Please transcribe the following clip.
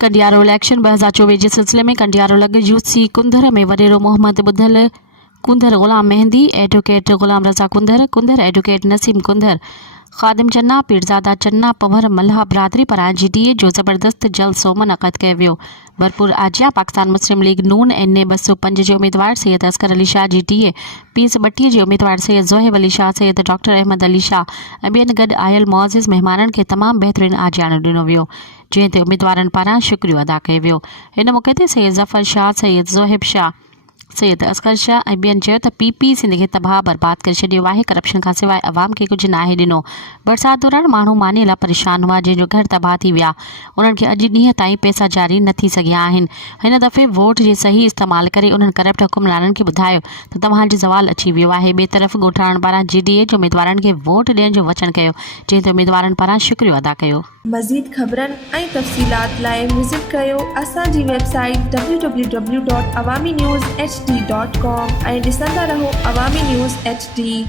कंडियारो इलेक्शन 2024 जे सिलसिले में कंडियारो लॻ यूसी कुंदर में वडेरो मोहम्मद बुधल कुंदर गुलाम मेहंदी, एडवोकेट गुलाम रज़ा कुंदर, कुंदर एडवोकेट नसीम कुंदर, खादिम चन्ना, पीरज़ादा चन्ना, पवर मल्हा बिरादरी पारां GDA जो ज़बरदस्त जलसो मुनक़द कयो वियो। भरपूर आजिया पाकिस्तान मुस्लिम लीग नून NA 205 जे उम्मीदवार सैयद असगर अली शाह GDA, PIS 32 जे उम्मीदवार सैयद ज़ोहेब अली शाह, सैयद डॉक्टर अहमद अली शाह ऐं ॿियनि गॾु आयल मुअज़्ज़िज़ महिमाननि खे तमामु बहितरीन आजियानो ॾिनो वियो, जंहिं ते उम्मीदवारनि पारां शुक्रियो अदा कयो वियो। हिन मौक़े ते सैयद ज़फ़र शाह, सैयद ज़ोहेब शाह, सैयद असगर शाह ऐं ॿियनि चयो त PP सिंध खे तबाह बर्बाद करे छॾियो आहे। करप्शन खां सवाइ अवाम खे कुझु नाहे ॾिनो। बरसाति दौरान माण्हू मानी लाइ परेशान हुआ, जंहिंजो घर तबाह थी विया। उन्हनि खे अॼु ॾींहं ताईं पैसा जारी न थी सघिया आहिनि। हिन दफ़े वोट जे सही इस्तेमालु करे उन्हनि करप्ट हुकुमराननि खे ॿुधायो त तव्हांजो ज़वालु अची वियो आहे। ॿिए तरफ़ ॻोठाणनि पारां GDA जे उम्मीदवारनि खे वोट ॾियण जो वचन कयो, जंहिं ते उम्मीदवारनि पारां शुक्रियो अदा कयो। मज़ीद ख़बरनि ऐं तफ़सीलात लाइ विज़िट कयो असांजी वेबसाइट www.awamiNewsHD.com ऐं ॾिसंदा रहो अवामी न्यूज़ HD।